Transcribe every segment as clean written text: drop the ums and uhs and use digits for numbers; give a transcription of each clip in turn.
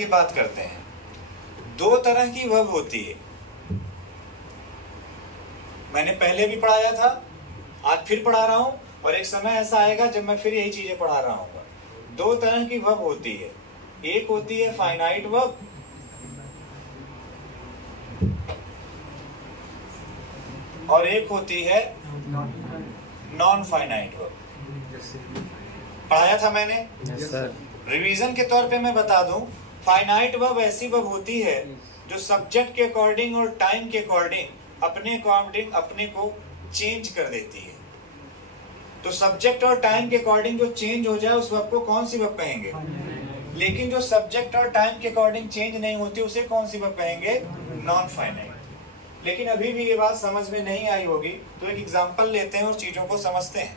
की बात करते हैं। दो तरह की वर्ब होती है, मैंने पहले भी पढ़ाया था, आज फिर पढ़ा रहा हूं, और एक समय ऐसा आएगा जब मैं फिर यही चीजें पढ़ा रहा हूँ। दो तरह की वर्ब होती है, एक होती है फाइनाइट वर्ब और एक होती है नॉन फाइनाइट वर्ब। पढ़ाया था मैंने। yes, sir. रिवीजन के तौर पे मैं बता दूं, फाइनाइट वर्ब ऐसी वर्ब होती है जो सब्जेक्ट के अकॉर्डिंग और टाइम के अकॉर्डिंग अपने को चेंज कर देती है। तो सब्जेक्ट और टाइम के अकॉर्डिंग जो चेंज हो जाए उस वर्ब को कौन सी वर्ब कहेंगे? लेकिन जो सब्जेक्ट और टाइम के अकॉर्डिंग चेंज नहीं होती उसे कौन सी वर्ब कहेंगे? Non finite. लेकिन अभी भी ये बात समझ में नहीं आई होगी, तो एक एग्जांपल लेते हैं और चीजों को समझते हैं।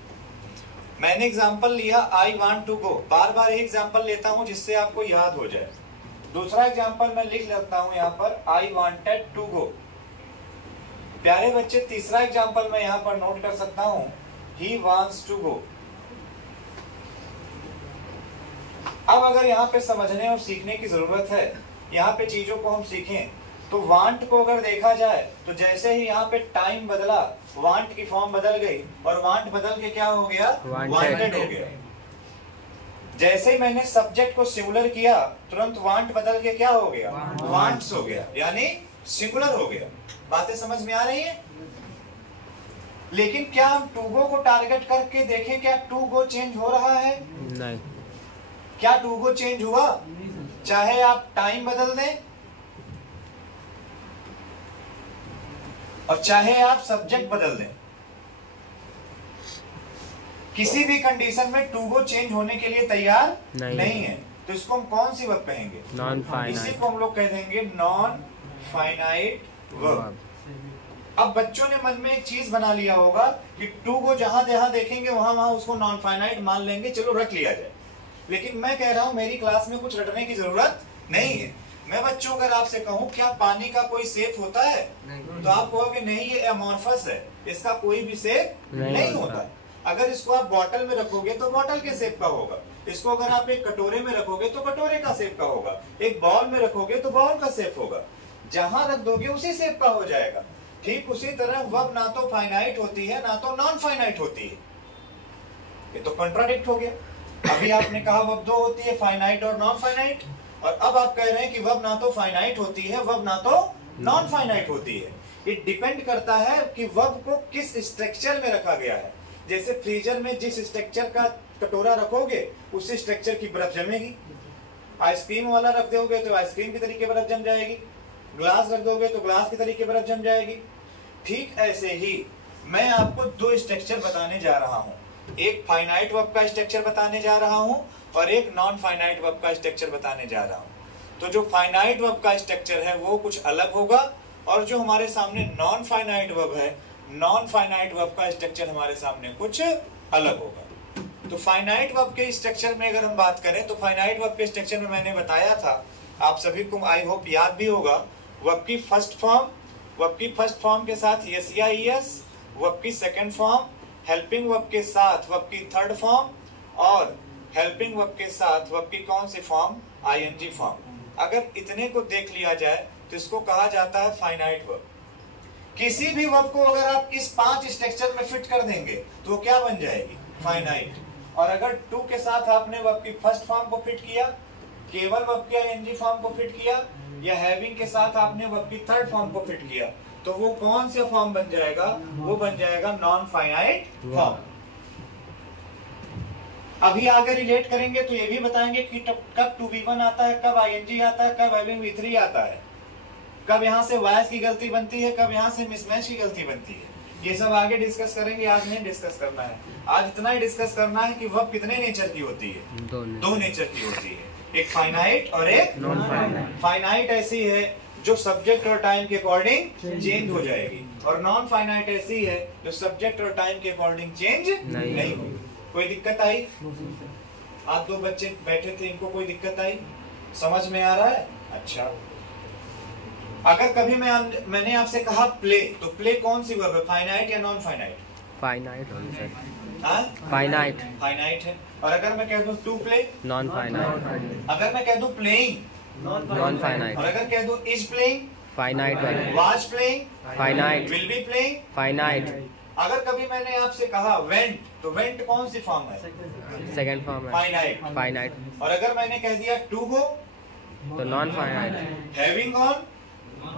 मैंने एग्जांपल लिया आई वांट टू गो, बार बार एक एग्जांपल लेता हूं जिससे आपको याद हो जाए। दूसरा एग्जांपल मैं लिख लेता हूं यहाँ पर, आई वांटेड टू गो। प्यारे बच्चे, तीसरा एग्जांपल मैं यहाँ पर नोट कर सकता हूं, ही वांट्स टू गो। अब अगर यहाँ पे समझने और सीखने की जरूरत है, यहाँ पे चीजों को हम सीखें, तो वांट को अगर देखा जाए तो जैसे ही यहाँ पे टाइम बदला, वांट की फॉर्म बदल गई और वांट बदल के क्या हो गया? वांटेड हो गया। जैसे ही मैंने सब्जेक्ट को सिंगुलर किया, तुरंत वांट बदल के क्या हो गया? वांट्स हो गया, यानी सिंगुलर हो गया। बातें समझ में आ रही है? लेकिन क्या हम टू गो को टारगेट करके देखें, क्या टू गो चेंज हो रहा है? नहीं। क्या टू गो चेंज हुआ? चाहे आप टाइम बदल दें और चाहे आप सब्जेक्ट बदल दें, किसी भी कंडीशन में टू गो चेंज होने के लिए तैयार नहीं है। तो इसको हम कौन सी वर्ब कहेंगे? Non finite. इसी को हम लोग कह देंगे नॉन फाइनाइट वर्ब। अब बच्चों ने मन में एक चीज बना लिया होगा कि टू को जहां जहां देखेंगे वहां वहां उसको नॉन फाइनाइट मान लेंगे, चलो रख लिया जाए। लेकिन मैं कह रहा हूं मेरी क्लास में कुछ रटने की जरूरत नहीं है। मैं बच्चों अगर आपसे कहूं क्या पानी का कोई शेप होता है, तो आप कहोगे नहीं ये अमॉर्फस है, इसका कोई भी शेप नहीं होता। अगर इसको आप बॉटल में रखोगे तो बॉटल के शेप का होगा, इसको अगर आप एक कटोरे में रखोगे तो कटोरे का शेप का होगा, एक बाउल में रखोगे तो बाउल का शेप होगा, जहां रख दोगे उसी शेप का हो जाएगा। ठीक उसी तरह वर्ब ना तो फाइनाइट होती है ना तो नॉन फाइनाइट होती है। ये तो कॉन्ट्राडिक्ट हो गया। अभी आपने कहा वर्ब दो होती है, फाइनाइट और नॉन फाइनाइट, और अब आप कह रहे हैं कि वर्ब ना तो फाइनाइट होती है, वर्ब ना तो नॉन फाइनाइट होती है। इट डिपेंड करता है कि वर्ब को किस स्ट्रक्चर में रखा गया है। जैसे फ्रीजर में जिस स्ट्रक्चर का कटोरा रखोगे उसी स्ट्रक्चर की बर्फ जमेगी। आइसक्रीम वाला रख दोगे तो आइसक्रीम की तरीके बर्फ जम जाएगी, ग्लास रख दोगे तो ग्लास की तरीके बर्फ जम जाएगी। ठीक ऐसे ही मैं आपको दो स्ट्रक्चर बताने जा रहा हूं, एक फाइनाइट वर्ब का स्ट्रक्चर बताने जा रहा हूं और एक नॉन फाइनाइट वर्ब का स्ट्रक्चर बताने जा रहा हूं। तो जो फाइनाइट वर्ब का स्ट्रक्चर है वो कुछ अलग होगा, और जो हमारे सामने नॉन फाइनाइट वर्ब है, नॉन फाइनाइट वर्ब का स्ट्रक्चर हमारे सामने कुछ अलग होगा। तो फाइनाइट वर्ब के स्ट्रक्चर में अगर हम बात करें तो फाइनाइट वर्ब के स्ट्रक्चर में मैंने बताया था, आप सभी को आई होप याद भी होगा, वर्ब की फर्स्ट फॉर्म के साथ यस या ईएस, वर्ब की सेकंड फॉर्म, हेल्पिंग वर्ब के साथ वर्ब की थर्ड फॉर्म, और हेल्पिंग वर्ब के साथ वर्ब की कौन सी फॉर्म? ING form. अगर इतने को देख लिया जाए तो इसको कहा जाता है फाइनाइट वर्ब। किसी भी वर्ब को अगर आप इस 5 स्ट्रक्चर में फिट कर देंगे तो क्या बन जाएगी? फाइनाइट। और अगर टू के साथ आपने वर्ब की फर्स्ट फॉर्म को फिट किया, केवल वर्ब की आईएनजी फॉर्म को फिट किया, या हैविंग के साथ आपने वर्ब की थर्ड फॉर्म को फिट किया, तो वो कौन सा फॉर्म बन जाएगा? वो बन जाएगा नॉन फाइनाइट फॉर्म। अभी आगे रिलेट करेंगे तो ये भी बताएंगे कि कब टू बी वन आता है, कब आईएनजी आता है, कब हैविंग V3 आता है, कब यहाँ से वॉइस की गलती बनती है, कब यहाँ से मिसमैच की गलती बनती है। ये सब आगे डिस्कस करेंगे, आज नहीं डिस्कस करना है। आज इतना ही डिस्कस करना है कि वर्ब कितने नेचर की होती है? दो नेचर की होती है, एक फाइनाइट और एक नॉन फाइनाइट। फाइनाइट ऐसी है जो सब्जेक्ट और टाइम के अकॉर्डिंग चेंज हो जाएगी, और नॉन फाइनाइट ऐसी है जो सब्जेक्ट और टाइम के अकॉर्डिंग चेंज नहीं होगी। कोई दिक्कत आई? आज दो बच्चे बैठे थे, इनको कोई दिक्कत आई? समझ में आ रहा है? अच्छा, अगर कभी मैंने आपसे कहा प्ले, तो प्ले कौन सी वर्ब है? फाइनाइट या नॉन फाइनाइट? फाइनाइट। फाइनाइट है। और अगर मैं कह दूं टू प्ले? Non finite. अगर मैं कह दूं प्लेइंग, नॉन फाइनाइट, और अगर कह दो is playing, finite verb, was playing, finite, will be playing. Finite, अगर कभी मैंने आपसे कहा वेंट, तो वेंट कौन सी फॉर्म है? सेकंड फॉर्म है, फाइनाइट। फाइनाइट, और अगर मैंने कह दिया टू गो, तो non finite, having gone,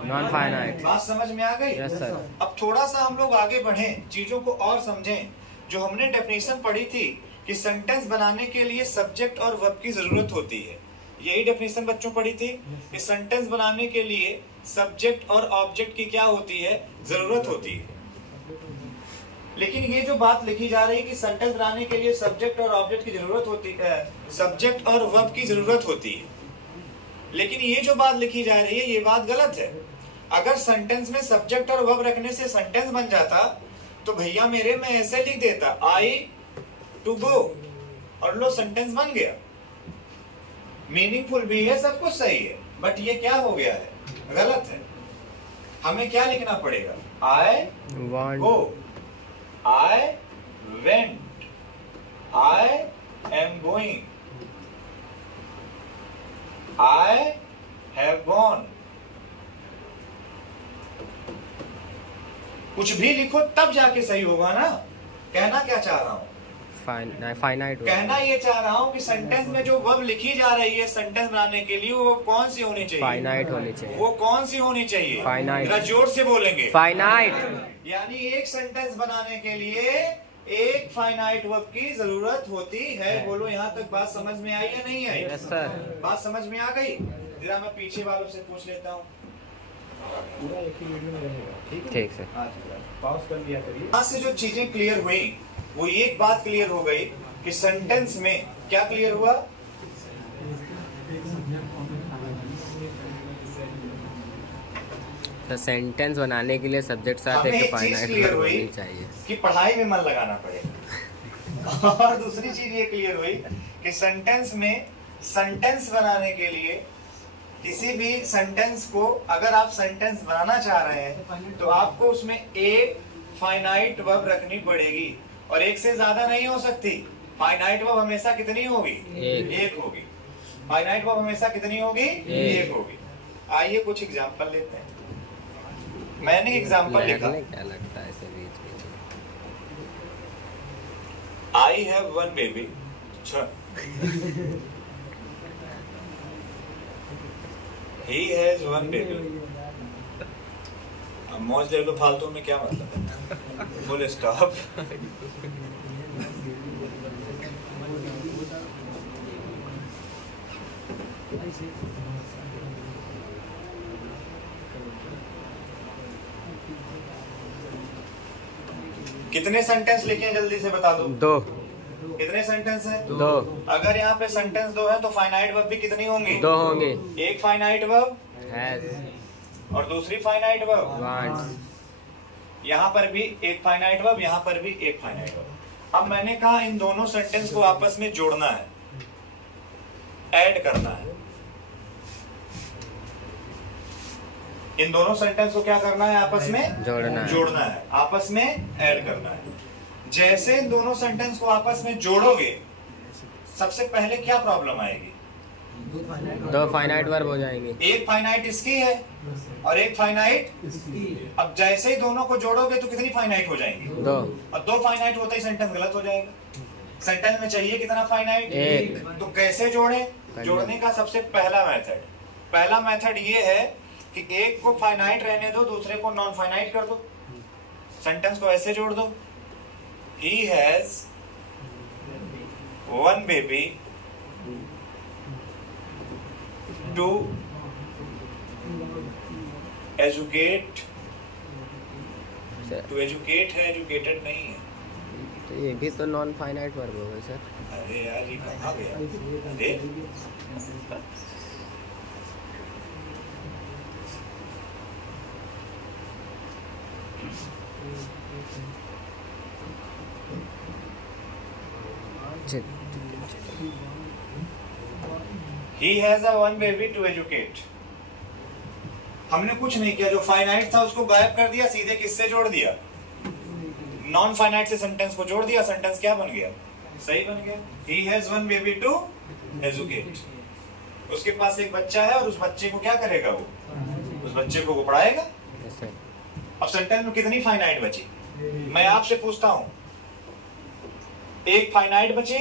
non finite. बात समझ में आ गई? Yes sir. अब थोड़ा सा हम लोग आगे बढ़ें, चीजों को और समझें। जो हमने डेफिनेशन पढ़ी थी कि सेंटेंस बनाने के लिए सब्जेक्ट और वर्ब की जरूरत होती है, यही डेफिनेशन बच्चों पढ़ी थी कि सेंटेंस बनाने के लिए सब्जेक्ट और ऑब्जेक्ट की क्या होती है? जरूरत होती है। लेकिन ये जो बात लिखी जा रही है कि सेंटेंस बनाने के लिए सब्जेक्ट और ऑब्जेक्ट की जरूरत होती है, सब्जेक्ट और वर्ब की जरूरत होती है, लेकिन ये जो बात लिखी जा रही है ये बात गलत है। अगर सेंटेंस में सब्जेक्ट और वर्ब रखने से सेंटेंस बन जाता तो भैया मेरे मैं ऐसे लिख देता आई टू गो, और लो सेंटेंस बन गया, मीनिंगफुल भी है, सब कुछ सही है। बट ये क्या हो गया है? गलत है। हमें क्या लिखना पड़ेगा? I want, go, I went, I am going, I have gone। कुछ भी लिखो तब जाके सही होगा ना। कहना क्या चाह रहा हूं? फाइनाइट, कहना ये चाह रहा हूं कि सेंटेंस में जो वर्ब लिखी जा रही है सेंटेंस बनाने के लिए, वो कौन सी होनी चाहिए? फाइनाइट होनी चाहिए। वो कौन सी होनी चाहिए? फाइनाइट। जरा जोर से बोलेंगे। फाइनाइट। यानी एक सेंटेंस बनाने के लिए एक फाइनाइट वर्ब की जरूरत होती है। बोलो यहाँ तक बात समझ में आई या नहीं आई? Yes sir. बात समझ में आ गई? जरा मैं पीछे वालों से पूछ लेता हूँ। ठीक सर। पॉज कर लिया करिए। यहाँ से जो चीजें क्लियर हुई वो एक बात क्लियर हो गई कि सेंटेंस में क्या क्लियर हुआ? तो सेंटेंस बनाने के लिए सब्जेक्ट साथ हमें एक एक चीज फाइनाइट क्लियर वर्ब हुई होनी चाहिए कि पढ़ाई में मन लगाना पड़ेगा। और दूसरी चीज ये क्लियर हुई कि सेंटेंस में सेंटेंस बनाने के लिए किसी भी सेंटेंस को अगर आप सेंटेंस बनाना चाह रहे हैं तो आपको उसमें एक फाइनाइट वर्ब रखनी पड़ेगी, और एक से ज्यादा नहीं हो सकती। फाइनाइट वर्ब हमेशा कितनी होगी? एक होगी। फाइनाइट वर्ब हमेशा कितनी होगी? एक होगी। आइए कुछ एग्जांपल लेते हैं। मैंने एग्जांपल लिखा, क्या लगता है ऐसे बीच बीच में? I have one baby. He has one baby। अब मौज ले लो फालतू में, क्या मतलब है? Full stop. कितने सेंटेंस लिखे हैं जल्दी से बता दो। 2। कितने सेंटेंस हैं? 2। अगर यहाँ पे सेंटेंस 2 है तो फाइनाइट वर्ब भी कितनी होंगी? 2 होंगे। एक फाइनाइट वर्ब हैज और दूसरी फाइनाइट वर्ब वांट्स। यहाँ पर भी एक फाइनाइट वर्ब, यहाँ पर भी एक फाइनाइट वर्ब। अब मैंने कहा इन दोनों सेंटेंस को आपस में जोड़ना है, ऐड करना है। इन दोनों सेंटेंस को क्या करना है? आपस में जोड़ना है, आपस में ऐड करना है। जैसे इन दोनों सेंटेंस को आपस में जोड़ोगे, सबसे पहले क्या प्रॉब्लम आएगी? 2 फाइनाइट वर्ब हो जाएंगे। एक फाइनाइट इसकी है और एक फाइनाइट। अब जैसे ही दोनों को जोड़ोगे तो कितनी फाइनाइट हो जाएंगी? 2। और 2 फाइनाइट होते ही सेंटेंस गलत हो जाएगा। सेंटेंस में चाहिए कितना फाइनाइट? 1। तो कैसे जोड़े? जोड़ने का सबसे पहला मेथड ये है कि एक को फाइनाइट रहने दो, दूसरे को नॉन फाइनाइट कर दो। सेंटेंस को ऐसे जोड़ दो, He has one baby to educate। to educate है, educated नहीं है। तो ये भी तो नॉन फाइनाइट वर्ब होगा सर। अरे यार ये कहाँ गया? अरे He has a one baby to educate। हमने कुछ नहीं किया, जो फाइनाइट था उसको गायब कर दिया, सीधे किससे जोड़ दिया? नॉन फाइनाइट से सेंटेंस को जोड़ दिया। सेंटेंस क्या बन गया? सही बन गया। He has one baby to educate। उसके पास एक बच्चा है और उस बच्चे को क्या करेगा वो, उस बच्चे को वो पढ़ाएगा। Yes sir. अब सेंटेंस में कितनी फाइनाइट बची? मैं आपसे पूछता हूं, एक फाइनाइट बची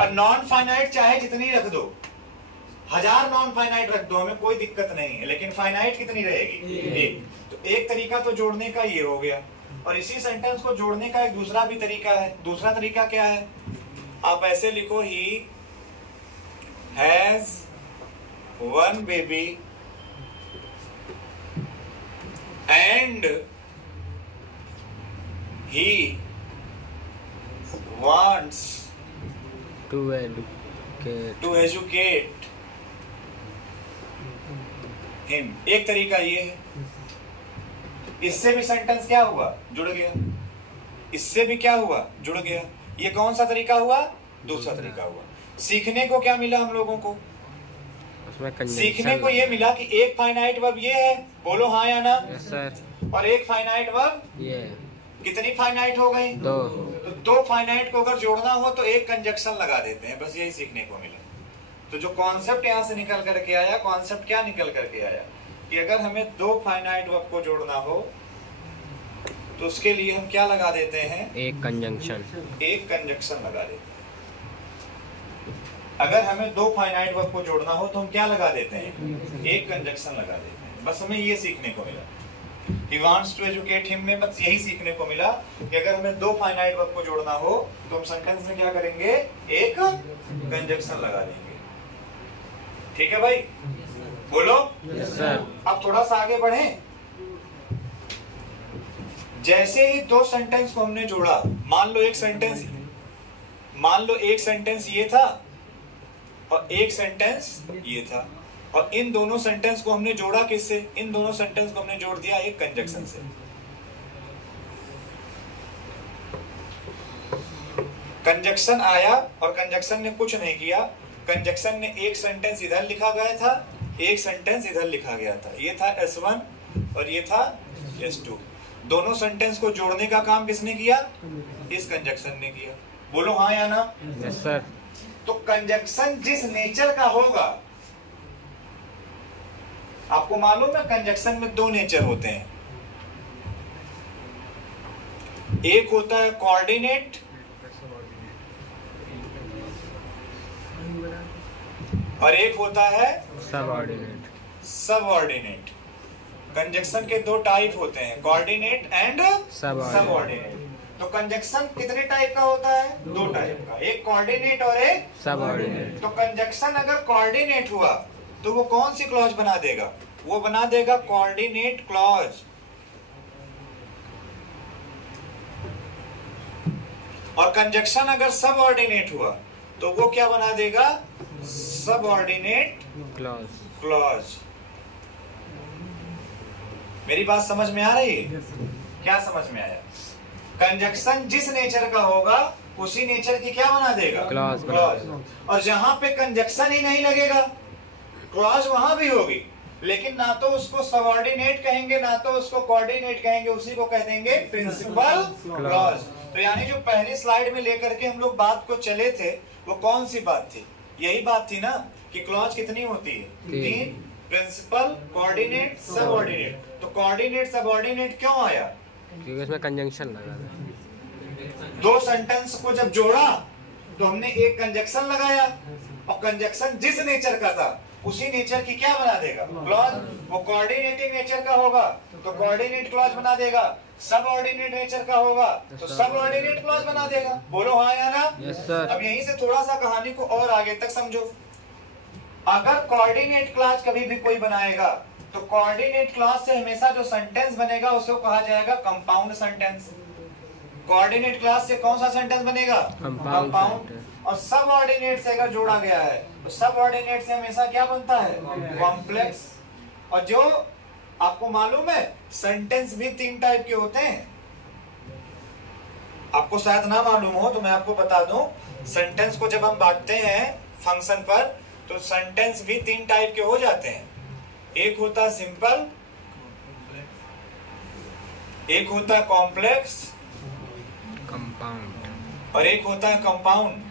और नॉन फाइनाइट चाहे जितनी रख दो, 1000 नॉन फाइनाइट रख दो, हमें कोई दिक्कत नहीं है, लेकिन फाइनाइट कितनी रहेगी? एक। तो एक तरीका तो जोड़ने का ये हो गया, और इसी सेंटेंस को जोड़ने का एक दूसरा भी तरीका है। दूसरा तरीका क्या है? आप ऐसे लिखो, he has one baby and he wants to educate him। एक तरीका ये है। इससे भी सेंटेंस क्या हुआ? जुड़ गया। इससे भी क्या हुआ? जुड़ गया। ये कौन सा तरीका हुआ? दूसरा तरीका हुआ। सीखने को क्या मिला हम लोगों को? सीखने को ये मिला कि एक फाइनाइट वर्ब ये है, बोलो हाँ या ना? Yes sir. और एक फाइनाइट वर्ब ये कितनी फाइनाइट हो गई? दो। तो दो फाइनाइट को अगर जोड़ना हो तो एक कंजक्शन लगा देते हैं, बस यही सीखने को मिला। तो जो कॉन्सेप्ट यहाँ से निकल करके आया, कॉन्सेप्ट क्या निकल करके आया कि अगर हमें दो फाइनाइट वर्ब को जोड़ना हो तो उसके लिए हम क्या लगा देते हैं? एक कंजंक्शन लगा देते हैं। अगर हमें दो फाइनाइट वर्ब को जोड़ना हो तो हम क्या लगा देते हैं? एक कंजंक्शन लगा देते हैं। बस हमें ये सीखने को मिला। He wants to educate him में बस यही सीखने को मिला कि अगर हमें दो फाइनाइट वर्ब को जोड़ना हो तो हम सेंटेंस में क्या करेंगे? एक कंजंक्शन लगा देंगे। ठीक है भाई, बोलो। Yes sir. अब थोड़ा सा आगे बढ़ें। जैसे ही दो सेंटेंस को हमने जोड़ा, मान लो एक सेंटेंस ये था और एक सेंटेंस ये था, और इन दोनों सेंटेंस को हमने जोड़ा किससे? इन दोनों सेंटेंस को हमने जोड़ दिया एक कंजंक्शन से। कंजंक्शन आया और कंजंक्शन ने कुछ नहीं किया। कंजंक्शन ने एक सेंटेंस इधर लिखा गया था, एक सेंटेंस इधर लिखा गया था। ये था S1 और ये था S2। दोनों सेंटेंस को जोड़ने का काम किसने किया? इस कंजंक्शन ने किया। बोलो हाँ या ना? Yes sir. तो कंजंक्शन जिस नेचर का होगा, आपको मालूम है कंजंक्शन में दो नेचर होते हैं। एक होता है कोऑर्डिनेट और एक होता है सबऑर्डिनेट। कंजंक्शन के दो टाइप होते हैं, कोऑर्डिनेट एंड सबऑर्डिनेट। तो कंजंक्शन कितने टाइप का होता है? दो टाइप का, एक कोऑर्डिनेट और एक सबऑर्डिनेट। तो कंजंक्शन अगर कोऑर्डिनेट हुआ तो वो कौन सी क्लॉज बना देगा? वो बना देगा कोऑर्डिनेट क्लॉज। और कंजंक्शन अगर सबऑर्डिनेट हुआ तो वो क्या बना देगा? Subordinate clause. मेरी बात समझ में आ रही है? क्या समझ में आया? कंजंक्शन जिस नेचर का होगा उसी नेचर की क्या बना देगा? क्लॉज। और जहां पे कंजंक्शन ही नहीं लगेगा, क्लॉज वहां भी होगी, लेकिन ना तो उसको सबऑर्डिनेट कहेंगे ना तो उसको कोऑर्डिनेट कहेंगे, उसी को कह देंगे प्रिंसिपल क्लॉज। तो यानी जो पहली स्लाइड में लेकर के हम लोग बात को चले थे वो कौन सी बात थी? यही बात थी ना कि क्लॉज कितनी होती है? तीन, प्रिंसिपल, कोऑर्डिनेट, सबऑर्डिनेट। तो कोऑर्डिनेट सबऑर्डिनेट क्यों आया? क्योंकि उसमें कंजंक्शन लगा था। दो सेंटेंस को जब जोड़ा तो हमने एक कंजंक्शन लगाया, और कंजंक्शन जिस नेचर का था उसी नेचर की क्या बना देगा? क्लॉज। वो कोऑर्डिनेटिंग नेचर का होगा तो कोऑर्डिनेट क्लॉज बना देगा, सबऑर्डिनेट नेचर का होगा तो सबऑर्डिनेट क्लॉज बना देगा। बोलो हाँ या ना? Yes sir. अब यहीं से थोड़ा सा कहानी को और आगे तक समझो। अगर कोऑर्डिनेट क्लॉज कभी भी कोई बनाएगा तो कोऑर्डिनेट क्लॉज से हमेशा जो सेंटेंस बनेगा उसको कहा जाएगा कंपाउंड सेंटेंस। कोऑर्डिनेट क्लॉज से कौन सा सेंटेंस बनेगा? कंपाउंड। और सबऑर्डिनेट से अगर जोड़ा गया है तो सबऑर्डिनेट से हमेशा क्या बनता है? कॉम्प्लेक्स। और जो आपको मालूम है सेंटेंस भी तीन टाइप के होते हैं, आपको शायद ना मालूम हो तो मैं आपको बता दूं। सेंटेंस को जब हम बांटते हैं फंक्शन पर तो सेंटेंस भी तीन टाइप के हो जाते हैं। एक होता है सिंपल, एक होता है कॉम्प्लेक्स, कंपाउंड, और एक होता है कंपाउंड।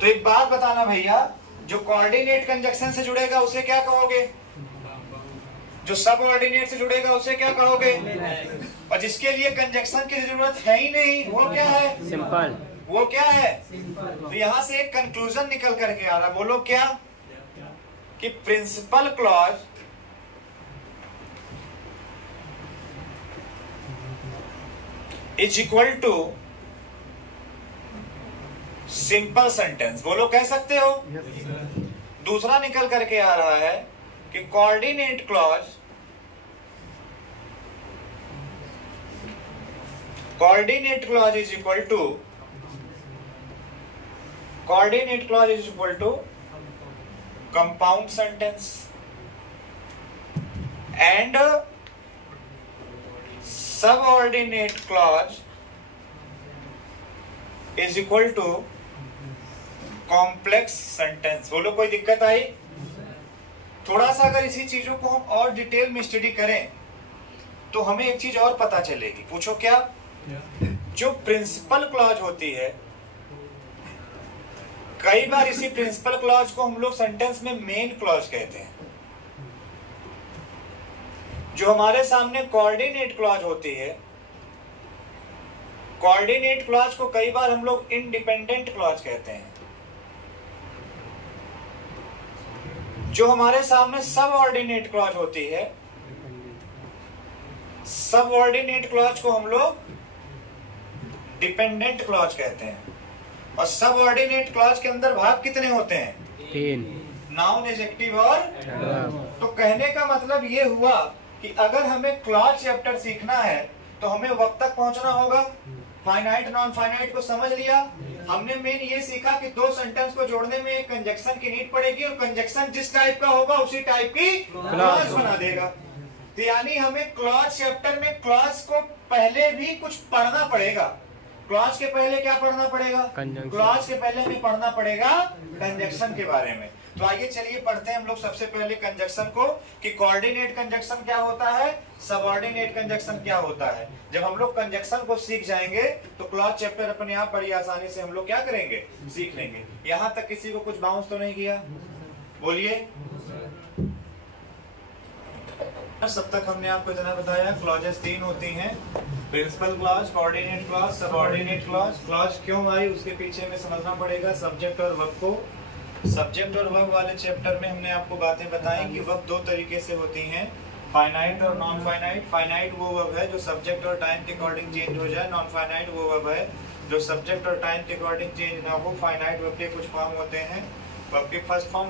तो एक बात बताना भैया, जो कोऑर्डिनेट कंजक्शन से जुड़ेगा उसे क्या कहोगे? जो सब ऑर्डिनेट से जुड़ेगा उसे क्या कहोगे? और जिसके लिए कंजक्शन की जरूरत है ही नहीं वो क्या है? सिंपल। वो क्या है? तो यहां से एक कंक्लूजन निकल करके आ रहा, बोलो क्या? कि principal clause is equal to simple sentence. बोलो कह सकते हो? दूसरा निकल करके आ रहा है कि coordinate clause is equal to compound sentence and subordinate clause is equal to complex sentence. बोलो कोई दिक्कत आई? थोड़ा सा अगर इसी चीजों को हम और डिटेल में स्टडी करें तो हमें एक चीज और पता चलेगी। पूछो क्या? जो प्रिंसिपल क्लॉज होती है, कई बार इसी प्रिंसिपल क्लॉज को हम लोग सेंटेंस में मेन क्लॉज कहते हैं। जो हमारे सामने कोऑर्डिनेट क्लॉज होती है, कोऑर्डिनेट क्लॉज को कई बार हम लोग इंडिपेंडेंट क्लॉज कहते हैं। जो हमारे सामने सबऑर्डिनेट क्लॉज होती है, सबऑर्डिनेट क्लॉज को हम लोग डिपेंडेंट क्लॉज कहते हैं। और सबऑर्डिनेट क्लॉज के अंदर भाग कितने होते हैं? 3। नाउन, एडजेक्टिव और तो कहने का मतलब ये हुआ कि अगर हमें क्लॉज चैप्टर सीखना है तो हमें वक्त तक पहुंचना होगा। फाइनाइट नॉन फाइनाइट को समझ लिया हमने। मेन ये सीखा कि दो सेंटेंस को जोड़ने में एक कंजक्शन की नीड पड़ेगी और कंजक्शन जिस टाइप का होगा उसी टाइप की क्लॉज बना देगा। तो यानी हमें क्लॉज चैप्टर में क्लॉज को पहले भी कुछ पढ़ना पड़ेगा। क्लॉज के पहले क्या पढ़ना पड़ेगा? क्लॉज के पहले हमें पढ़ना पड़ेगा कंजक्शन के बारे में। तो आइए चलिए पढ़ते हैं हम लोग सबसे पहले कंजक्शन को, कि कोऑर्डिनेट कंजक्शन क्या होता है, सबऑर्डिनेट कंजक्शन क्या होता है। जब हम लोग कंजक्शन को सीख जाएंगे तो क्लॉज चैप्टर अपने आप बड़ी आसानी से हम लोग क्या करेंगे? सीख लेंगे। यहां तक किसी को कुछ बाउंस तो नहीं किया? बोलिए। सब तक हमने आपको इतना बताया, क्लॉजेस 3 होती हैं, principal clause, coordinate clause, subordinate clause. Clause क्यों आई उसके पीछे में समझना पड़ेगा सब्जेक्ट और वर्ब को। सब्जेक्ट और वर्ब वाले चैप्टर में हमने आपको बातें बताई कि वर्ब 2 तरीके से होती हैं, फाइनाइट और नॉन फाइनाइट। फाइनाइट वो वर्ब है जो सब्जेक्ट और टाइम के अकॉर्डिंग चेंज हो जाए, नॉन फाइनाइट वो वर्ब है जो सब्जेक्ट और टाइम के अकॉर्डिंग चेंज ना हो। फाइनाइट वर्ब के कुछ फॉर्म होते हैं, वर्ब के फर्स्ट फॉर्म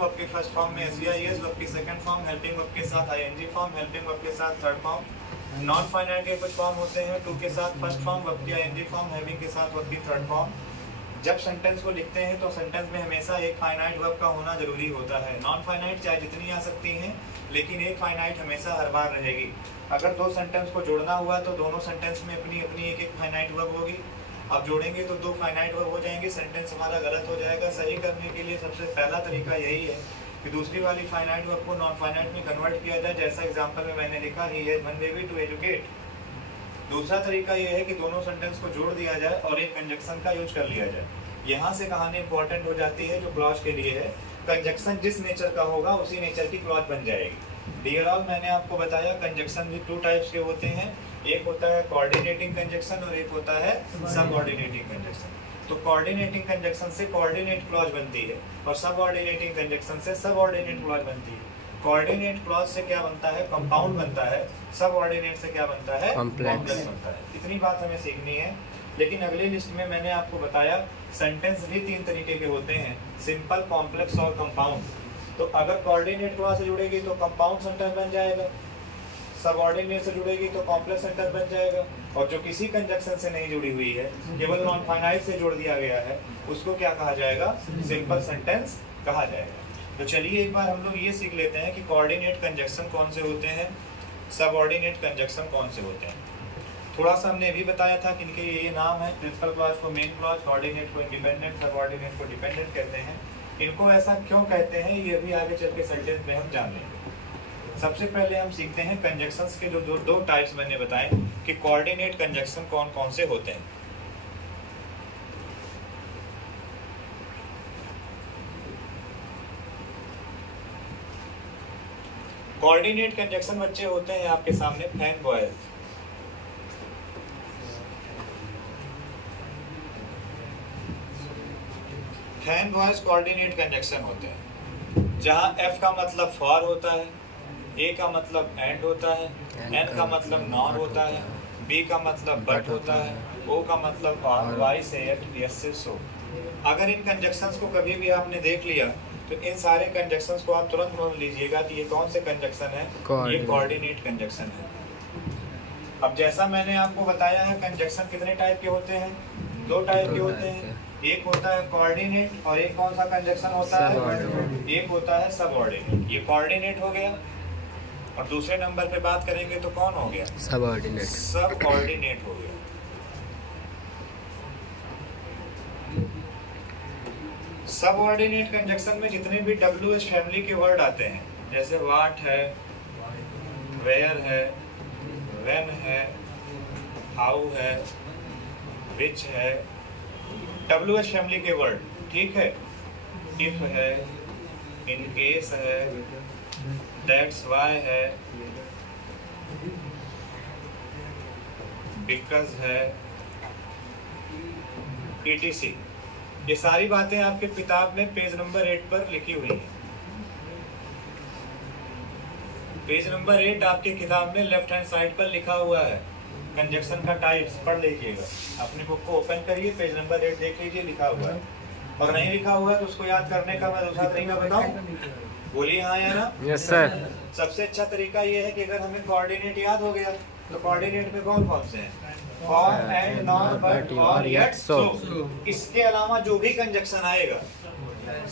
में एस, वर्ब की सेकंड फॉर्म हेल्पिंग वर्ब के साथ आईएनजी फॉर्म, हेल्पिंग वर्ब के साथ थर्ड फॉर्म। नॉन फाइनाइट के कुछ फॉर्म होते हैं, टू के साथ फर्स्ट फॉर्म, वर्ब की आईएनजी फॉर्म, हैविंग के साथ वर्ब की थर्ड फॉर्म। जब सेंटेंस को लिखते हैं तो सेंटेंस में हमेशा एक फाइनाइट वर्ब का होना जरूरी होता है। नॉन फाइनाइट चाहे जितनी आ सकती हैं, लेकिन एक फाइनाइट हमेशा हर बार रहेगी। अगर 2 सेंटेंस को जोड़ना हुआ तो दोनों सेंटेंस में अपनी अपनी एक फाइनाइट वर्ब होगी। अब जोड़ेंगे तो 2 फाइनाइट वर्ब हो जाएंगे, सेंटेंस हमारा गलत हो जाएगा। सही करने के लिए सबसे पहला तरीका यही है कि दूसरी वाली फाइनाइट वर्ब को नॉन फाइनाइट में कन्वर्ट किया जाए। जैसा एग्जांपल में मैंने लिखा, he has one baby to educate. दूसरा तरीका यह है कि दोनों सेंटेंस को जोड़ दिया जाए और एक कंजक्शन का यूज कर लिया जाए। यहाँ से कहानी इंपॉर्टेंट हो जाती है जो क्लॉज के लिए है। कंजक्शन जिस नेचर का होगा उसी नेचर की क्लॉज बन जाएगी। डियर ऑल, मैंने आपको बताया कंजक्शन भी 2 टाइप्स के होते हैं, एक होता है कोऑर्डिनेटिंग कंजक्शन और एक होता है सबऑर्डिनेटिंग कंजक्शन। तो कोऑर्डिनेटिंग कंजक्शन से कोऑर्डिनेट क्लॉज बनती है और सबऑर्डिनेटिंग कंजक्शन से सबऑर्डिनेट क्लॉज बनती है। कोऑर्डिनेट क्लॉज से क्या बनता है? कंपाउंड बनता है। सबऑर्डिनेट से क्या बनता है? कॉम्प्लेक्स बनता है। इतनी बात हमें सीखनी है। लेकिन अगली लिस्ट में मैंने आपको बताया सेंटेंस भी 3 तरीके के होते हैं, सिंपल, कॉम्प्लेक्स और कंपाउंड। तो अगर कोऑर्डिनेट क्लॉज से जुड़ेगी तो कंपाउंड सेंटेंस बन जाएगा, सबऑर्डिनेट से जुड़ेगी तो कॉम्प्लेक्स सेंटेंस बन जाएगा, और जो किसी कंजक्शन से नहीं जुड़ी हुई है, केवल नॉन फाइनाइट से जोड़ दिया गया है, उसको क्या कहा जाएगा? सिंपल सेंटेंस कहा जाएगा। तो चलिए एक बार हम लोग ये सीख लेते हैं कि कोऑर्डिनेट कंजक्शन कौन से होते हैं, सबऑर्डिनेट कंजक्शन कौन से होते हैं। थोड़ा सा हमने अभी बताया था कि इनके ये नाम है, प्रिंसिपल क्लॉज को मेन क्लॉज, कोऑर्डिनेट को इंडिपेंडेंट, सबऑर्डिनेट को डिपेंडेंट कहते हैं। इनको ऐसा क्यों कहते हैं ये भी आगे चल के सेंटेंस में हम जान लेंगे। सबसे पहले हम सीखते हैं कंजक्शंस के जो 2 टाइप्स मैंने बताए कि कोऑर्डिनेट कंजक्शन कौन कौन से होते हैं। कोऑर्डिनेट कंजक्शन बच्चे होते हैं आपके सामने fan boys. Fan boys coordinate conjunction होते हैं, जहां F का मतलब फॉर होता है, A का मतलब एंड होता है, N का मतलब नॉर होता है, B का मतलब बट होता है, O का मतलब और, Y से एट, S से सो। अगर इन कंजक्शंस को कभी भी आपने देख लिया तो इन सारे कंजक्शंस को आप तुरंत नोट लीजिएगा कि ये कौन से कंजक्शन है, ये कोऑर्डिनेट कंजक्शन है। अब जैसा मैंने आपको बताया है कंजक्शन कितने टाइप के होते हैं, 2 टाइप के होते हैं। एक होता है कोऑर्डिनेट और एक कौन सा कंजक्शन होता है, एक होता है सबऑर्डिनेट। ये कोऑर्डिनेट हो गया। और दूसरे नंबर पे बात करेंगे तो कौन हो गया, सबऑर्डिनेट। सबऑर्डिनेट हो गया। सबऑर्डिनेट कंजक्शन में जितने भी WH फैमिली के वर्ड आते हैं, जैसे व्हाट है, वेयर है, व्हेन है, हाउ है, विच है, WH फैमिली के वर्ड, ठीक है। इफ है, इन केस है, दैट्स वाई है, बिकॉज है, etc। ये सारी बातें आपके किताब में पेज नंबर 8 पर लिखी हुई हैं। पेज नंबर 8 आपके किताब में लेफ्ट हैंड साइड पर लिखा हुआ है। कंजक्शन का टाइप्स पढ़ लीजिएगा, अपनी बुक को ओपन करिए, पेज नंबर 8 देख लीजिए, लिखा हुआ है। और नहीं लिखा हुआ है तो उसको याद करने का मैं दूसरा तरीका बताऊं, बोलिए हाँ या ना। Yes sir. सबसे अच्छा तरीका ये है कि अगर हमें कोऑर्डिनेट याद हो गया तो कोऑर्डिनेट में कौन कौन से हैं, और एंड, नॉर, बट, और, येट, सो। इसके अलावा जो भी कंजक्शन आएगा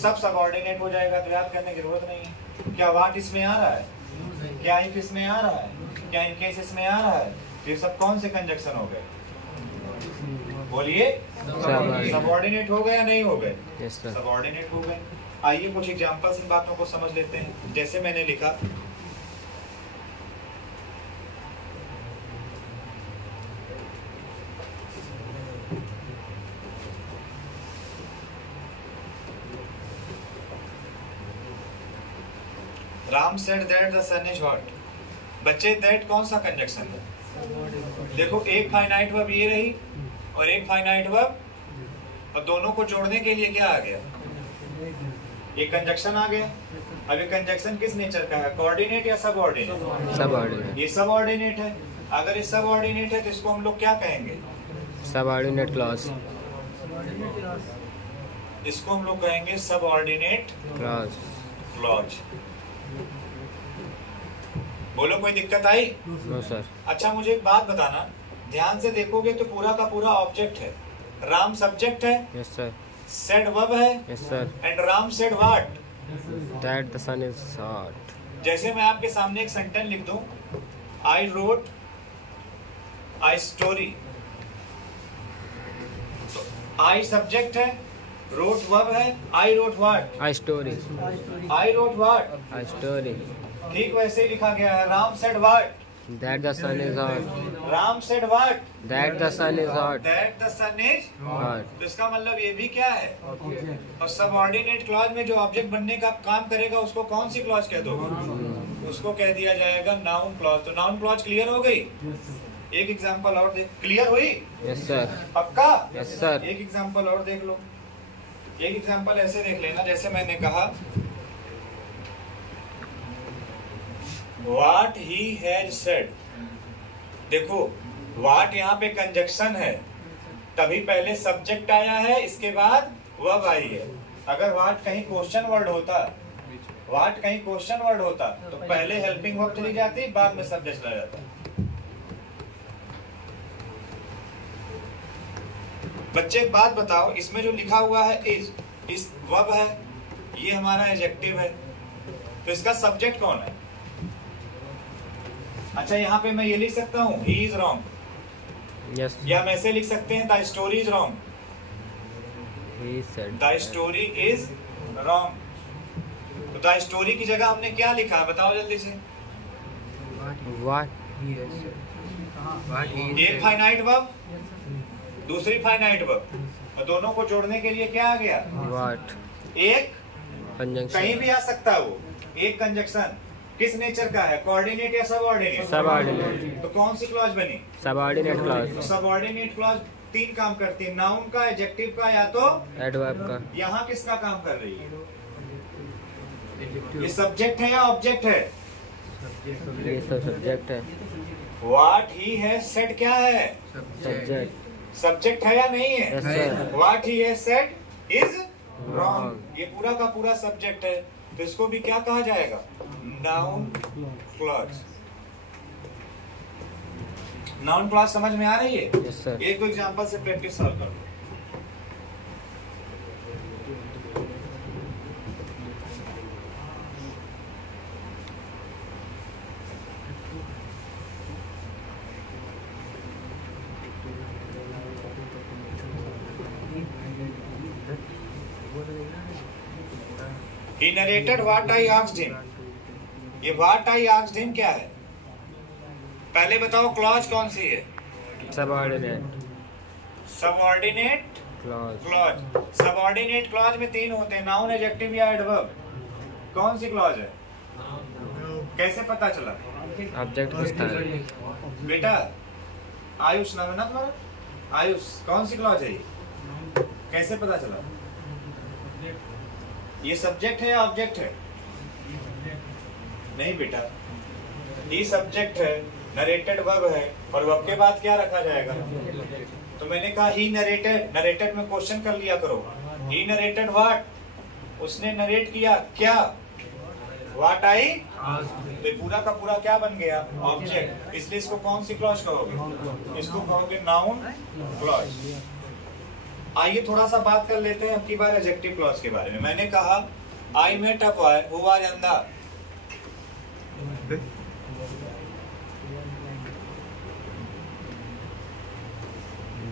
सब सबऑर्डिनेट हो जाएगा, तो याद करने की जरूरत नहीं है। क्या वाट इसमें आ रहा है, क्या इफ इसमें आ रहा है, क्या इन केस इसमें आ रहा है, ये सब कौन से कंजक्शन हो गए, बोलिए। सबऑर्डिनेट हो गए या नहीं हो गए, सबऑर्डिनेट हो गए। आइए कुछ एग्जांपल्स इन बातों को समझ लेते हैं। जैसे मैंने लिखा, Ram said that the sun is hot. बच्चे दैट कौन सा कंजक्शन है, देखो एक फाइनाइट वर्ब ये रही और एक फाइनाइट वर्ब, और दोनों को जोड़ने के लिए क्या आ गया, एक कंजक्शन आ गया। अब ये कंजक्शन किस नेचर का है, कोऑर्डिनेट या सबऑर्डिनेट, सबऑर्डिनेट। ये सबऑर्डिनेट है। अगर ये सबऑर्डिनेट है तो इसको हम लोग क्या कहेंगे, सबऑर्डिनेट क्लॉज। इसको हम लोग कहेंगे सबऑर्डिनेट क्लॉज। क्लॉज। बोलो कोई दिक्कत आई? No sir. अच्छा मुझे एक बात बताना, ध्यान से देखोगे तो पूरा का पूरा ऑब्जेक्ट है, राम सब्जेक्ट है, यस सर। सेड वर्ब है, yes sir. And Ram said what, that the sun is hot. जैसे मैं आपके सामने एक सेंटेंस लिख दूं, आई रोट आई स्टोरी, तो आई सब्जेक्ट है, रोट वर्ब है, I wrote what, I story. I wrote what, I story. ठीक वैसे ही लिखा गया है, Ram said what, that the sun is hot. Ram said what, that the sun is hot. That the sun is hot. तो इसका मतलब ये भी क्या है, और सबऑर्डिनेट क्लॉज में जो ऑब्जेक्ट बनने का काम करेगा उसको कौन सी क्लॉज कह दोगे, उसको कह दिया जाएगा नाउन क्लॉज। तो नाउन क्लॉज क्लियर हो गई। एक एग्जांपल और देख, क्लियर हुई? Yes sir. पक्का? Yes sir. एक एग्जांपल और देख लो। एक एग्जांपल ऐसे देख लेना, जैसे मैंने कहा What he has said। देखो what यहाँ पे कंजक्शन है, तभी पहले सब्जेक्ट आया है, इसके बाद वर्ब आई है। अगर what कहीं क्वेश्चन वर्ड होता, what कहीं क्वेश्चन वर्ड होता तो पहले हेल्पिंग वर्ब चली जाती, बाद में सब्जेक्ट चला जाता। बच्चे एक बात बताओ, इसमें जो लिखा हुआ है इस वर्ब है, ये हमारा एडजेक्टिव है, तो इसका सब्जेक्ट कौन है? अच्छा यहाँ पे मैं ये लिख सकता हूँ he is wrong, यस। या हम ऐसे लिख सकते हैं the story is wrong, he said the story is wrong। तो the story की जगह हमने क्या लिखा, बताओ जल्दी से। व्हाट। एक फाइनाइट वर्ब, दूसरी फाइनाइट वर्ब, और दोनों को जोड़ने के लिए क्या आ गया, व्हाट। एक कंजंक्शन। कहीं भी आ सकता है वो, एक कंजक्शन किस नेचर का है, कोऑर्डिनेट या सबऑर्डिनेट? सबऑर्डिनेट। तो कौन सी क्लॉज बनी? Subordinate clause. सबऑर्डिनेट क्लॉज 3 काम करती है, नाउन का, एडजेक्टिव का या तो एडवर्ब का। यहाँ किसका काम कर रही है? ये सब्जेक्ट है या ऑब्जेक्ट है? ये सब सब्जेक्ट है। व्हाट ही है सेड क्या है? सब्जेक्ट। सब्जेक्ट है या नहीं है? Yes sir. व्हाट ही है सेड इज रॉन्ग। ये पूरा का पूरा सब्जेक्ट है, तो इसको भी क्या कहा जाएगा? Noun clause. नाउन क्लॉज समझ में आ रही है? Yes sir. एक दो एग्जांपल से प्रैक्टिस सॉल्व कर लो। He narrated what I asked him. ये what I asked him क्या है? पहले बताओ क्लॉज कौन सी है? Subordinate subordinate clause. Clause. Subordinate clause में 3 होते हैं, नाउन, एडजेक्टिव या एडवर्ब। कौन सी क्लॉज है? कैसे पता चला? ऑब्जेक्ट पूछता है। बेटा आयुष नाम है ना तुम्हारा? आयुष, कौन सी क्लॉज है ये? कैसे पता चला? ये सब्जेक्ट है या ऑब्जेक्ट है? नहीं बेटा, ये सब्जेक्ट है, नरेटेड वर्ब है, और वर्ब के बाद क्या रखा जाएगा? तो मैंने कहा ही नरेटेड। नरेटेड में क्वेश्चन कर लिया करो। ही नरेटेड व्हाट? उसने नरेट किया क्या? What I? तो पूरा का पूरा क्या बन गया? ऑब्जेक्ट। इसलिए इसको कौन सी क्लॉज कहोगे? इसको कहोगे नाउन क्लॉज। आइए थोड़ा सा बात कर लेते हैं अब की बार एडजेक्टिव क्लॉज के बारे में। मैंने कहा I met a boy who was अंधा।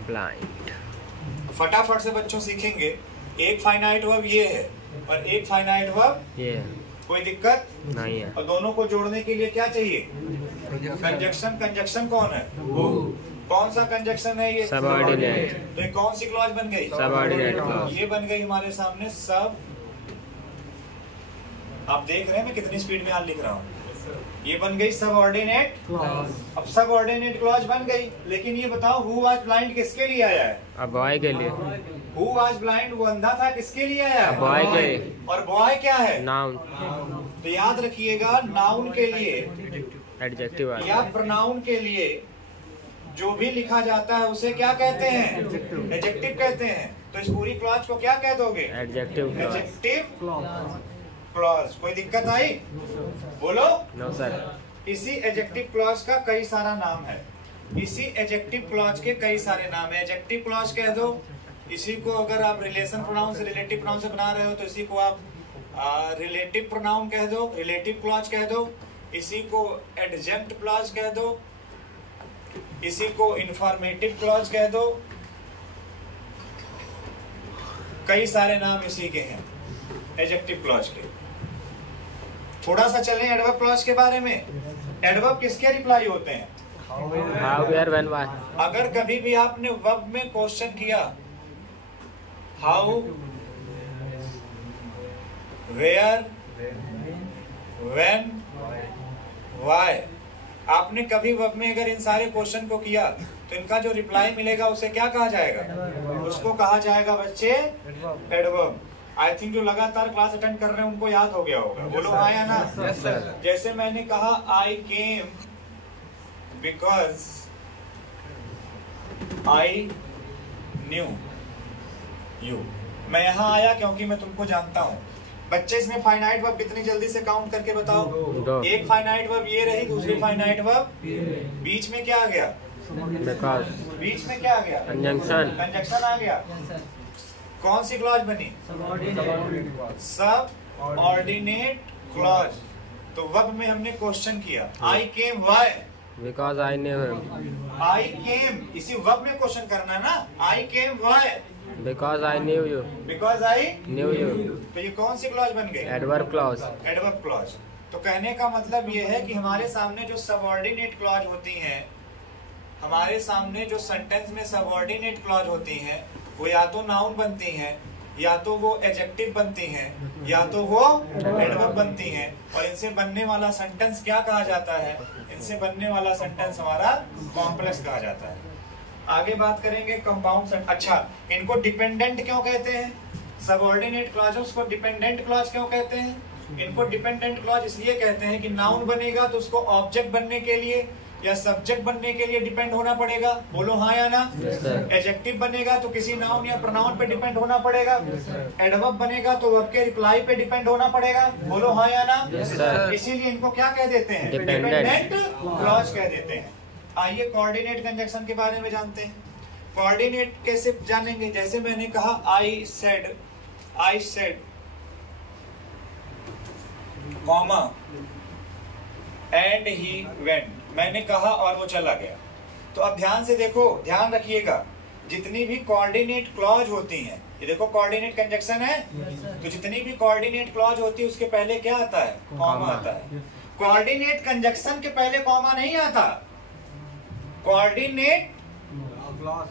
ब्लाइंड। फटाफट से बच्चों सीखेंगे। एक फाइनाइट वर्ब ये है और एक फाइनाइट वर्ब ये कोई दिक्कत नहीं है। और दोनों को जोड़ने के लिए क्या चाहिए? कंजक्शन। कंजक्शन कौन है? कौन सा कंजक्शन है ये? सबऑर्डिनेट। तो ये कौन सी क्लॉज बन गई? Subordinate clause. ये बन गई हमारे सामने सब। आप देख रहे हैं मैं कितनी स्पीड में आज लिख रहा हूँ। ये बन गई सबऑर्डिनेट क्लॉज। अब सबऑर्डिनेट क्लॉज बन गई, लेकिन ये बताओ हु वाज ब्लाइंड किसके लिए आया है? अब बॉय के लिए। हु वाज ब्लाइंड, वो अंधा था, किसके लिए आया है? बॉय के लिए। और बॉय क्या है? नाउन। तो याद रखिएगा, नाउन के लिए एडजेक्टिव या प्रोनाउन के लिए जो भी लिखा जाता है उसे क्या कहते हैं? एडजेक्टिव कहते हैं। तो इस पूरी क्लॉज को क्या कह दोगे? Adjective clause. Adjective clause. कोई दिक्कत आई? बोलो। No sir. इसी एडजेक्टिव क्लॉज का कई सारा नाम है। इसी एडजेक्टिव क्लॉज के कई सारे नाम है। एडजेक्टिव क्लॉज कह दो, इसी को अगर आप रिलेशन प्रोनाउन से रिलेटिव प्रोनाउन से बना रहे हो तो इसी को आप रिलेटिव प्रोनाउन कह दो, रिलेटिव क्लॉज कह दो। इसी को एडजेंक्ट क्लॉज कह दो, इसी को इंफॉर्मेटिव क्लॉज कह दो। कई सारे नाम इसी के हैं एडजेक्टिव क्लॉज के। थोड़ा सा चलें एडवर्ब क्लॉज के बारे में। एडवर्ब किसके रिप्लाई होते हैं? How, where, when, why. अगर कभी भी आपने वर्ब में क्वेश्चन किया हाउ, वेयर, व्हेन, व्हाई, आपने कभी वर्ब में अगर इन सारे क्वेश्चन को किया तो इनका जो रिप्लाई मिलेगा उसे क्या कहा जाएगा? उसको कहा जाएगा बच्चे एडवर्ब। आई थिंक जो लगातार क्लास अटेंड कर रहे हैं उनको याद हो गया होगा। बोलो हाँ या ना? Yes sir. जैसे मैंने कहा I came because I knew you. मैं यहाँ आया क्योंकि मैं तुमको जानता हूँ। बच्चे इसमें फाइनाइट वर्ब कितनी जल्दी से काउंट करके बताओ। दो। एक फाइनाइट वर्ब ये रही, दूसरी फाइनाइट वर्ब बीच में क्या आ गया? बिकॉज। बीच में क्या आ गया? कंजंक्शन। कंजक्शन आ गया। कौन सी क्लॉज बनी? सब ऑर्डिनेट क्लॉज। तो वर्ब में हमने क्वेश्चन किया I came why? Because I knew him. I came, इसी वर्ब में क्वेश्चन करना है ना। I came why? Because I knew you. Because I knew you. तो ये कौन सी क्लॉज बन गई? Adverb clause. Adverb clause. तो कहने का मतलब ये है कि हमारे सामने जो सबऑर्डिनेट क्लॉज होती हैं, हमारे सामने जो सेंटेंस में सबऑर्डिनेट क्लॉज होती हैं, वो या तो नाउन बनती हैं या तो वो एडजेक्टिव बनती हैं या तो वो एडवर्ब बनती हैं, और इनसे बनने वाला सेंटेंस क्या कहा जाता है? इनसे बनने वाला सेंटेंस हमारा कॉम्प्लेक्स कहा जाता है। आगे बात करेंगे कंपाउंड। अच्छा, इनको डिपेंडेंट क्यों कहते हैं? सबऑर्डिनेट क्लॉजेस को डिपेंडेंट क्लॉज क्यों कहते हैं? इनको डिपेंडेंट क्लॉज इसलिए कहते हैं कि नाउन बनेगा तो उसको ऑब्जेक्ट बनने के लिए या सब्जेक्ट बनने के लिए डिपेंड होना पड़ेगा। बोलो हाँ या ना? एडजेक्टिव बनेगा तो किसी नाउन या प्रोनाउन पे डिपेंड होना पड़ेगा। एडवर्ब बनेगा तो वर्ब के रिप्लाई पे डिपेंड होना पड़ेगा। बोलो हाँ या ना? इसीलिए इनको क्या कह देते हैं? डिपेंडेंट क्लॉज कह देते हैं। आइए कोऑर्डिनेट कंजक्शन के बारे में जानते हैं। कोऑर्डिनेट कैसे जानेंगे? जैसे मैंने कहा I said comma and he went, मैंने कहा और वो चला गया। तो अब ध्यान से देखो, ध्यान रखिएगा, जितनी भी कोऑर्डिनेट क्लॉज होती हैं, ये देखो कोऑर्डिनेट कंजक्शन है, तो जितनी भी कोऑर्डिनेट क्लॉज होती है उसके पहले क्या आता है? कॉमा आता है। कोऑर्डिनेट कंजक्शन के पहले कॉमा नहीं आता, कोऑर्डिनेट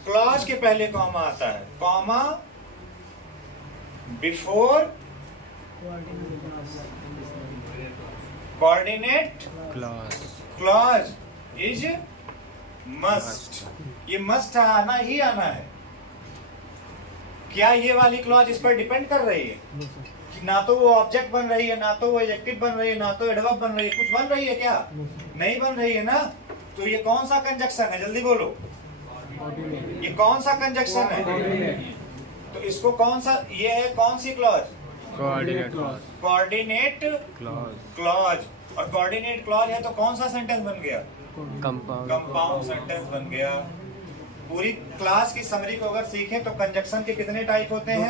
क्लॉज के पहले कॉमा आता है। Comma before coordinate clause is must. ये मस्ट आना ही आना है। क्या ये वाली क्लॉज इस पर डिपेंड कर रही है कि ना तो वो ऑब्जेक्ट बन रही है, ना तो वो एडजेक्टिव बन रही है, ना तो एडवर्ब बन रही है? कुछ बन रही है क्या? नहीं बन रही है ना। तो ये कौन सा कंजक्शन है? जल्दी बोलो, ये कौन सा कंजक्शन है? तो इसको कौन सा, ये है कौन सी क्लॉज? Coordinate clause. और कोऑर्डिनेट क्लॉज है तो कौन सा सेंटेंस बन गया? कंपाउंड सेंटेंस बन गया। पूरी क्लास की समरी को अगर सीखें तो कंजक्शन के कितने टाइप होते हैं?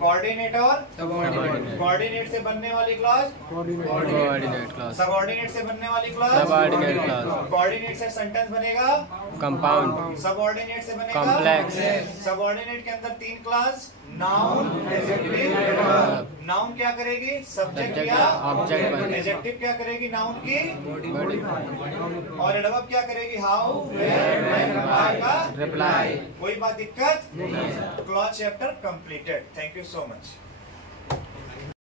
कोऑर्डिनेट और कोऑर्डिनेट से बनने वाली क्लॉज कोऑर्डिनेट क्लॉज, सबऑर्डिनेट से बनने वाली क्लॉज सबऑर्डिनेट क्लॉज, कोऑर्डिनेट से सेंटेंस बनेगा कंपाउंड, सबऑर्डिनेट से बनेगा कॉम्प्लेक्स। सबऑर्डिनेट के अंदर 3 class, noun, adjective, adverb. Noun क्या करेगी? सब्जेक्ट या ऑब्जेक्ट। एडजेक्टिव क्या करेगी? नाउन की बॉडी। और एडवर्ब क्या करेगी? हाउ, वेयर, व्हेन, का रिप्लाई। कोई बात दिक्कत? Clause chapter completed. Thank you so much.